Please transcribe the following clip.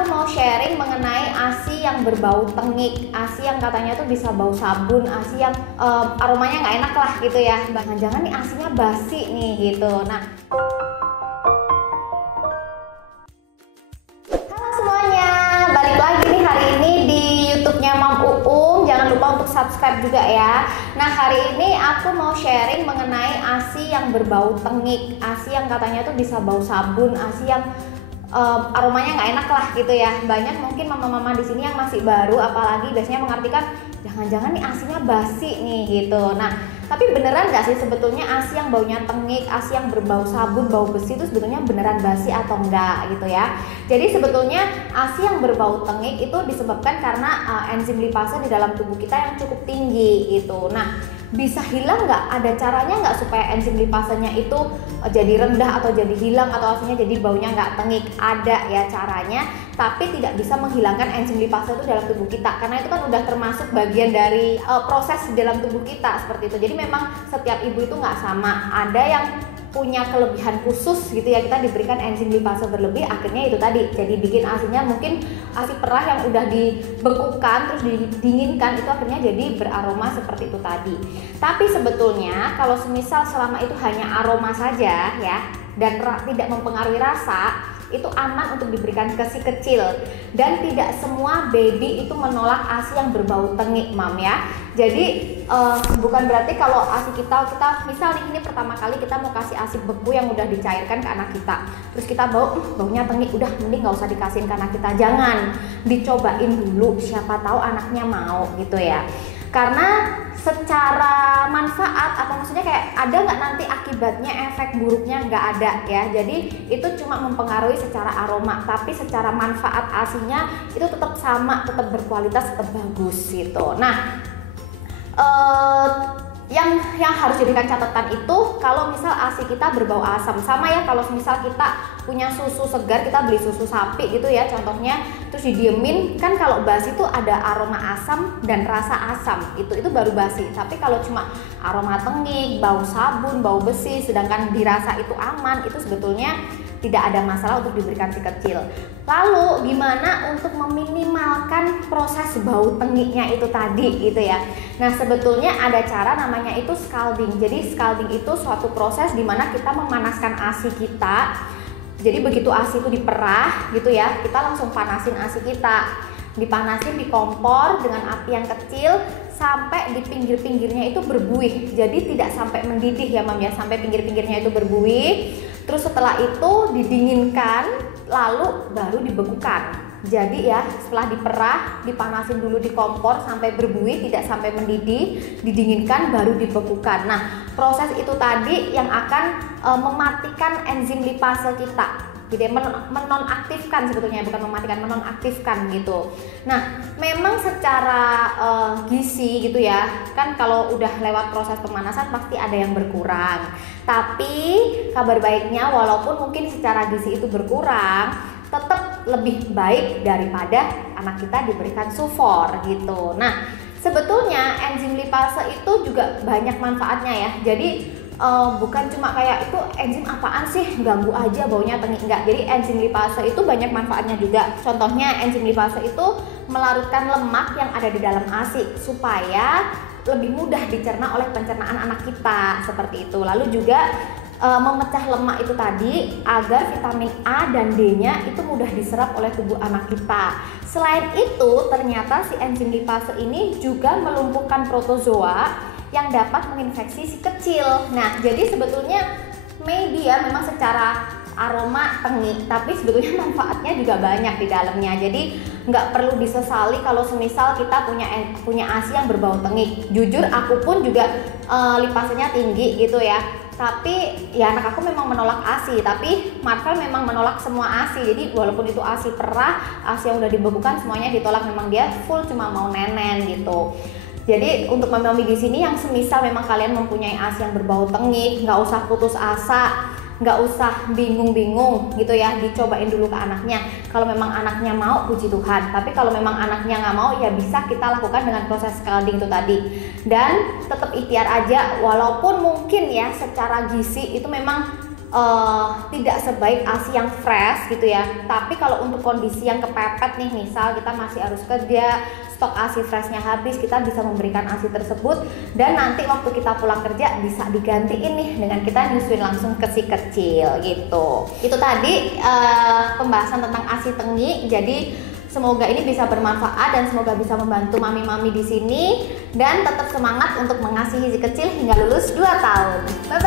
aku mau sharing mengenai ASI yang berbau tengik, ASI yang katanya tuh bisa bau sabun, ASI yang aromanya nggak enak lah gitu ya. Jangan-jangan nih ASInya basi nih gitu. Nah, halo semuanya, balik lagi nih hari ini di YouTube-nya Mam Uum. Jangan lupa untuk subscribe juga ya. Nah, hari ini aku mau sharing mengenai ASI yang berbau tengik, ASI yang katanya tuh bisa bau sabun, ASI yang aromanya nggak enak lah gitu ya. Banyak mungkin mama-mama di sini yang masih baru, apalagi biasanya mengartikan jangan-jangan nih ASInya basi nih gitu. Nah, tapi beneran nggak sih sebetulnya ASI yang baunya tengik, ASI yang berbau sabun, bau besi itu sebetulnya beneran basi atau enggak gitu ya. Jadi sebetulnya ASI yang berbau tengik itu disebabkan karena enzim lipase di dalam tubuh kita yang cukup tinggi gitu. Nah, bisa hilang nggak? Ada caranya nggak supaya enzim lipasenya itu jadi rendah atau jadi hilang atau aslinya jadi baunya nggak tengik? Ada ya caranya, tapi tidak bisa menghilangkan enzim lipase itu dalam tubuh kita, karena itu kan udah termasuk bagian dari proses di dalam tubuh kita seperti itu. Jadi memang setiap ibu itu nggak sama, ada yang punya kelebihan khusus gitu ya, kita diberikan enzim lipase berlebih, akhirnya itu tadi jadi bikin ASInya mungkin ASI perah yang udah dibekukan terus didinginkan itu akhirnya jadi beraroma seperti itu tadi. Tapi sebetulnya kalau semisal selama itu hanya aroma saja ya dan tidak mempengaruhi rasa, itu aman untuk diberikan ke si kecil, dan tidak semua baby itu menolak ASI yang berbau tengik, Mam ya. Jadi bukan berarti kalau ASI kita misal nih, ini pertama kali kita mau kasih ASI beku yang udah dicairkan ke anak kita, terus kita baunya tengik, udah mending nggak usah dikasihin ke anak kita. Jangan, dicobain dulu, siapa tahu anaknya mau gitu ya. Karena secara manfaat, apa maksudnya kayak ada nggak nanti akibatnya, efek buruknya nggak ada ya. Jadi itu cuma mempengaruhi secara aroma, tapi secara manfaat ASInya itu tetap sama, tetap berkualitas, tetap bagus gitu. Nah, yang harus jadikan catatan itu kalau misal ASI kita berbau asam, sama ya kalau misal kita punya susu segar, kita beli susu sapi gitu ya contohnya, terus didiemin kan, kalau basi itu ada aroma asam dan rasa asam, itu baru basi. Tapi kalau cuma aroma tengik, bau sabun, bau besi, sedangkan dirasa itu aman, itu sebetulnya tidak ada masalah untuk diberikan si kecil. Lalu gimana untuk meminimalkan proses bau tengiknya itu tadi gitu ya. Nah, sebetulnya ada cara namanya itu scalding. Jadi scalding itu suatu proses di mana kita memanaskan ASI kita. Jadi begitu ASI itu diperah gitu ya, kita langsung panasin ASI kita. Dipanasin di kompor dengan api yang kecil sampai di pinggir-pinggirnya itu berbuih. Jadi tidak sampai mendidih ya, Mam ya, sampai pinggir-pinggirnya itu berbuih. Terus setelah itu didinginkan, lalu baru dibekukan. Jadi ya setelah diperah, dipanasin dulu di kompor sampai berbuih, tidak sampai mendidih, didinginkan baru dibekukan. Nah, proses itu tadi yang akan mematikan enzim lipase kita. Jadi menonaktifkan sebetulnya, bukan mematikan, menonaktifkan gitu. Nah, memang secara gizi gitu ya, kan kalau udah lewat proses pemanasan pasti ada yang berkurang. Tapi kabar baiknya walaupun mungkin secara gizi itu berkurang, tetap lebih baik daripada anak kita diberikan sufor gitu. Nah, sebetulnya enzim lipase itu juga banyak manfaatnya ya. Jadi bukan cuma kayak itu enzim apaan sih, ganggu aja baunya tengik, enggak. Jadi enzim lipase itu banyak manfaatnya juga. Contohnya enzim lipase itu melarutkan lemak yang ada di dalam ASI supaya lebih mudah dicerna oleh pencernaan anak kita seperti itu. Lalu juga memecah lemak itu tadi agar vitamin A dan D-nya itu mudah diserap oleh tubuh anak kita. Selain itu, ternyata si enzim lipase ini juga melumpuhkan protozoa yang dapat menginfeksi si kecil. Nah, jadi sebetulnya maybe ya memang secara aroma tengik, tapi sebetulnya manfaatnya juga banyak di dalamnya. Jadi nggak perlu disesali kalau semisal kita punya ASI yang berbau tengik. Jujur aku pun juga lipasenya tinggi gitu ya. Tapi ya anak aku memang menolak ASI, tapi Marvel memang menolak semua ASI. Jadi walaupun itu ASI perah, ASI yang udah dibekukan semuanya ditolak, memang dia full cuma mau nenen gitu. Jadi untuk mami-mami di sini yang semisal memang kalian mempunyai ASI yang berbau tengik, nggak usah putus asa, nggak usah bingung-bingung gitu ya, dicobain dulu ke anaknya. Kalau memang anaknya mau, puji Tuhan. Tapi kalau memang anaknya nggak mau, ya bisa kita lakukan dengan proses scalding itu tadi. Dan tetap ikhtiar aja, walaupun mungkin ya secara gizi itu memang tidak sebaik ASI yang fresh gitu ya. Tapi kalau untuk kondisi yang kepepet nih, misal kita masih harus kerja, stok ASI freshnya habis, kita bisa memberikan ASI tersebut, dan nanti waktu kita pulang kerja bisa digantiin nih dengan kita nyusuin langsung ke si kecil gitu. Itu tadi pembahasan tentang ASI tengi. Jadi semoga ini bisa bermanfaat dan semoga bisa membantu mami-mami di sini, dan tetap semangat untuk mengasihi si kecil hingga lulus 2 tahun. Bye.